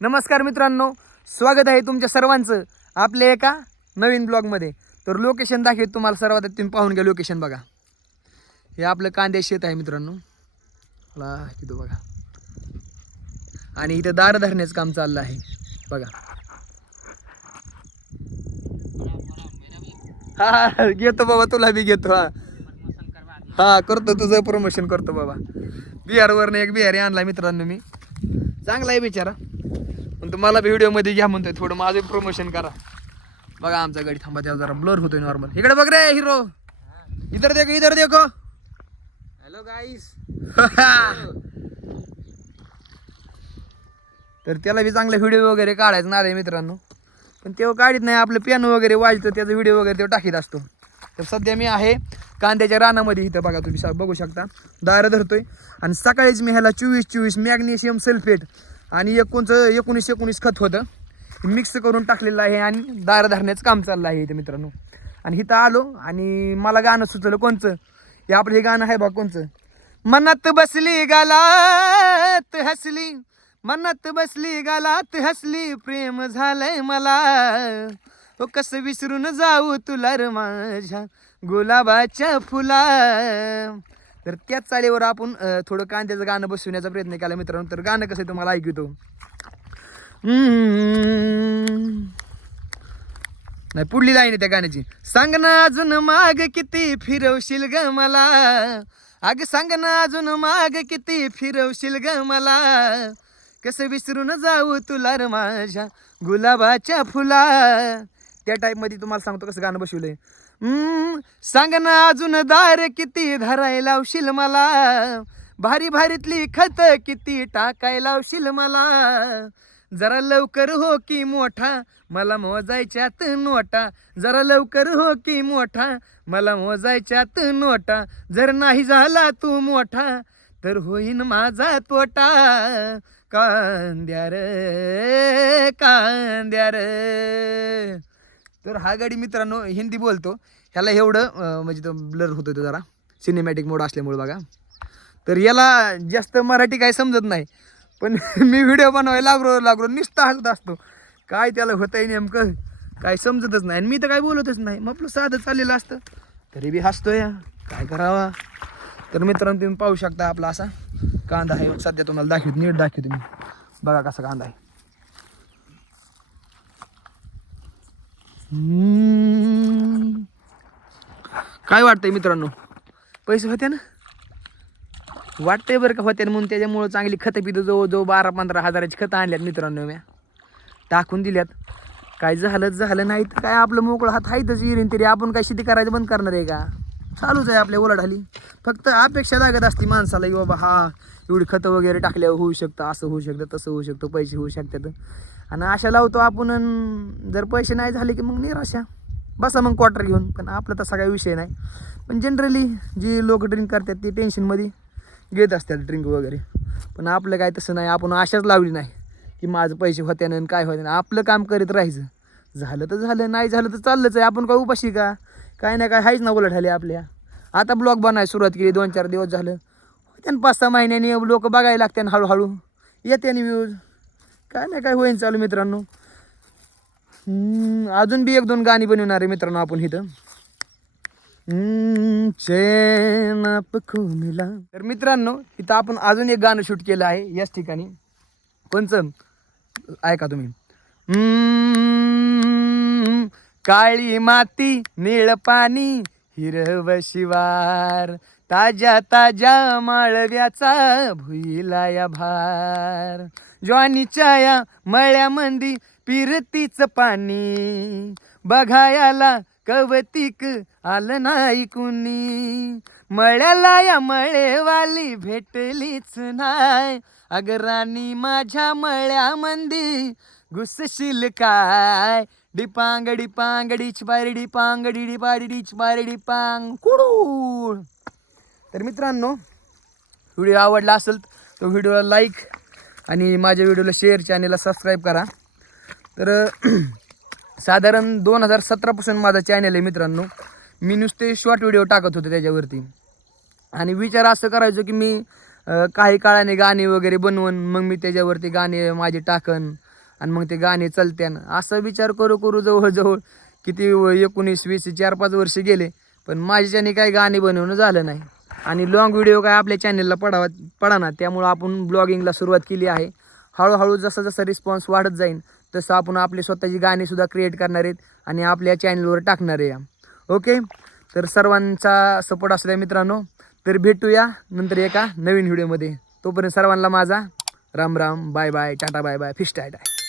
नमस्कार मित्रांनो, स्वागत आहे तुमच्या सर्वांचं आपल्या एका नवीन ब्लॉगमध्ये. तर लोकेशन दाखवत तुम्हाला सर्वात तुम्ही पाहून घ्या. लोकेशन बघा, हे आपलं कांदे शेत आहे मित्रांनो. मला इथं बघा, आणि इथं दार धरण्याचं काम चाललं आहे बघा. हा घेतो बाबा, तुला बी घेतो. हा करतो, तुझं प्रमोशन करतो बाबा. बिहारवरनं एक बिहारी आणला मित्रांनो मी, चांगला आहे बिचारा, पण तुम्हाला व्हिडिओमध्ये घ्या म्हणतोय, थोडं माझं प्रमोशन करा. बघा आमचा गाडी, थांबा त्याला जरा ब्लर होतोय नॉर्मल. इकडे बघ रे हिरो, इधर देखो इधर देखो. हॅलो गाईस. तर त्याला बी चांगला व्हिडिओ वगैरे काढायचा ना रे मित्रांनो, पण तेव्हा काढत नाही. आपलं पियानो वगैरे वाजतं, त्याचा व्हिडिओ वगैरे तेव्हा टाकीत असतो. तर सध्या मी आहे कांद्याच्या रानामध्ये. इथं बघा तुम्ही बघू शकता, दारं धरतोय. आणि सकाळीच मी ह्याला 24-24 मॅग्नेशियम सल्फेट आणि 19 खत होतं, मिक्स करून टाकलेलं आहे आणि दारं धरण्याचं काम चाललं आहे इथं मित्रांनो. आणि इथं आलो आणि मला गाणं सुचलं. कोणचं? हे आपलं हे गाणं आहे बघा. कोणचं? मनात बसली गालात हसली, मनात बसली गालात हसली, प्रेम झालंय मला, हो कसं विसरून जाऊ तुला र माझ्या गुलाबाच्या फुला. तर त्याच चालीवर आपण थोडं कांद्याचं गाणं बसवण्याचा प्रयत्न केला मित्रांनो. तर गाणं कसं आहे तुम्हाला ऐकतो. नाही, पुढली लाईन आहे त्या गाण्याची. सांग ना अजून माग किती फिरवशील ग मला, अग सांग ना अजून माग किती फिरवशील ग मला, कसं विसरून जाऊ तुला र माझ्या गुलाबाच्या फुला. त्या टाईपमध्ये तुम्हाला सांगतो कसं गाणं बसवलंय. सांग ना अजून दार किती धरायला लावशील मला, भारी भारीतली खत किती टाकायला लावशील मला, जरा लवकर हो की मोठा मला मोजायच्यात नोटा, जरा लवकर हो की मोठा मला मोजायच्यात नोटा, जर नाही झाला तू मोठा तर होईन माझा तोटा, कांद्यार कांद्यार. तर हा गाडी मित्रांनो हिंदी बोलतो, ह्याला एवढं म्हणजे तो ब्लर होतो तो जरा सिनेमॅटिक मोड असल्यामुळे बघा. तर याला जास्त मराठी काही समजत नाही, पण मी व्हिडिओ बनवायला लागलो नुसता हसत असतो. काय त्याला होतंय नेमकं काय समजतच नाही, आणि मी तर काय बोलतच नाही. मग आपलं साधं चाललेलं असतं तरी बी हसतोय, काय करावा. तर मित्रांनो तुम्ही पाहू शकता आपला असा कांदा आहे. सध्या तुम्हाला दाखवतो, नीट दाखवतो तुम्ही बघा कसा कांदा आहे. काय वाटतंय मित्रांनो, पैसे होते ना? वाटतंय बरं का होते म्हणून. त्याच्यामुळं चांगली खतं पितं जवळ 12-15 हजाराची खतं आणल्यात मित्रांनो, मी टाकून दिल्यात. काय झालं नाही तर काय आपलं मोकळं हात हायतच येईन तरी. आपण काय शेती करायचं बंद करणार आहे का? चालूच आहे आपल्या उलाढाली. फक्त अपेक्षा लागत असते माणसाला की बाबा हा एवढी खतं वगैरे टाकल्यावर होऊ शकतं, असं होऊ शकतं, तसं होऊ शकतं, पैसे होऊ शकतात. आणि आशा लावतो आपण, जर पैसे नाही झाले की मग निराशा, बसा मग क्वार्टर घेऊन. पण आपला तसा काही विषय नाही. पण जनरली जी लोक ड्रिंक करतात ते टेन्शनमध्ये घेत असतात ड्रिंक वगैरे, पण आपलं काय तसं नाही. आपण आशाच लावली नाही की माझं पैसे होते ना काय होते ना. आपलं काम करीत राहायचं, झालं तर झालं, नाही झालं तर चाललंच आहे. आपण काय उपाशी का? काय ना काय हायच ना उलट आपल्या. आता ब्लॉग बनायला सुरुवात केली, 2-4 दिवस झालं. त्यानं 5-6 महिन्यांनी लोक बघायला लागते, हळूहळू येते व्ह्यूज, काय ना काय होईन चालू मित्रांनो. अजून बी 1-2 गाणी बनवणार आहे मित्रांनो आपण इथं. चैन आपको मिला. तर मित्रांनो इथं आपण अजून एक गाणं शूट केलं आहे याच ठिकाणी. कोणचं ऐका तुम्ही. काळी माती निळ पाणी हिरव शिवार, ताज्या ताज्या माळव्याचा भुईला या भार, ज्वानीच्या या मळ्यामंदी पिरतीच पाणी, बघायला कवतिक आलं नाही कुणी, मळ्याला या मळेवाली भेटलीच नाय, अग राणी माझ्या मळ्यामंदी घुसशील काय, डिपांग डिपांगडीच बारी डिपांगडी डिपाडीच बारी डिपांग कुडू. तर मित्रांनो व्हिडिओ आवडला असेल तर व्हिडिओला लाईक आणि माझ्या व्हिडिओला शेअर, चॅनेलला सबस्क्राईब करा. तर साधारण 2017 माझा चॅनल आहे मित्रांनो. मी नुसते शॉर्ट व्हिडिओ टाकत होते त्याच्यावरती, आणि विचार असं करायचो की मी काही काळाने गाणे वगैरे बनवून मग मी त्याच्यावरती गाणे माझे टाकन, आणि मग ते गाणे चालत्यान असा विचार करू करू जवळजवळ किती 19 20 4-5 वर्ष गेले, पण माझ्याच्याने काही गाणे बनवणं झालं नाही. आणि लॉंग व्हिडिओ काय आपल्या चॅनलला पडाना, त्यामुळं आपण ब्लॉगिंगला सुरुवात केली आहे. हळूहळू जसा जसा रिस्पॉन्स वाढत जाईल तसं आपण आपली स्वतःची गाणीसुद्धा क्रिएट करणार आहेत आणि आपल्या चॅनलवर टाकणार आहे. ओके, तर सर्वांचा सपोर्ट असू द्या मित्रांनो. तर भेटूया नंतर एका नवीन व्हिडिओमध्ये. तोपर्यंत सर्वांना माझा Ram Ram, bye bye, tata bye bye, fish Tata.